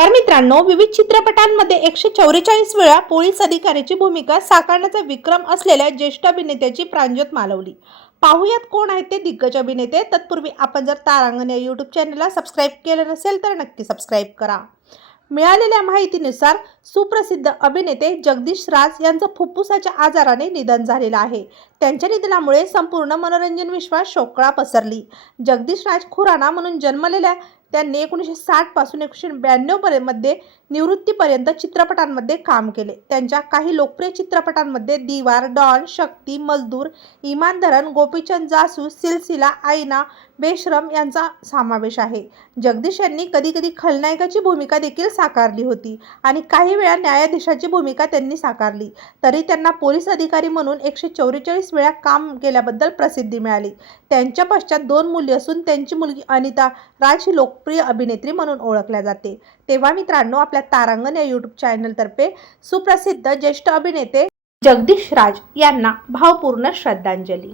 नमस्कार मित्रांनो विविध चित्रपटांमध्ये एकशे चौवेचाळीस वेळा पोलीस अधिकाऱ्याची भूमिका साकारण्याचा विक्रम असलेल्या ज्येष्ठ अभिनेत्याची प्रांजोत मालवली. पाहुयात कोण आहेत ते दिग्गज अभिनेते. तत्पूर्वी आपण जर तारांगण या यूट्यूब चॅनलला सबस्क्राईब केलं नसेल तर नक्की सबस्क्राईब करा. मिळालेल्या माहितीनुसार सुप्रसिद्ध अभिनेते जगदीश राज यांचं फुफ्फुसाच्या आजाराने निधन झालेलं आहे. त्यांच्या निधनामुळे संपूर्ण मनोरंजन विश्वास शोकळा पसरली. जगदीश राज खुराना म्हणून जन्मलेल्या त्यांनी एकोणीसशे साठपासून एकोणीसशे निवृत्तीपर्यंत चित्रपटांमध्ये काम केले. त्यांच्या काही लोकप्रिय चित्रपटांमध्ये दिवार डॉन शक्ती मजदूर इमान धरण गोपीचंद जासू सिलसिला आईना बेश्रम यांचा समावेश आहे. जगदीश यांनी कधीकधी खलनायकाची भूमिका देखील साकारली होती आणि काही वेळा न्यायाधीशाची भूमिका त्यांनी साकारली. तरी त्यांना पोलीस अधिकारी म्हणून एकशे चौवेचाळीस वेळा काम केल्याबद्दल प्रसिद्धी मिळाली. त्यांच्या पश्चात दोन मुली असून त्यांची मुलगी अनिता राज ही लोकप्रिय अभिनेत्री म्हणून ओळखल्या जाते. तेव्हा मित्रांनो आपल्या तारांगण या यूट्यूब चॅनलतर्फे सुप्रसिद्ध ज्येष्ठ अभिनेते जगदीश राज यांना भावपूर्ण श्रद्धांजली.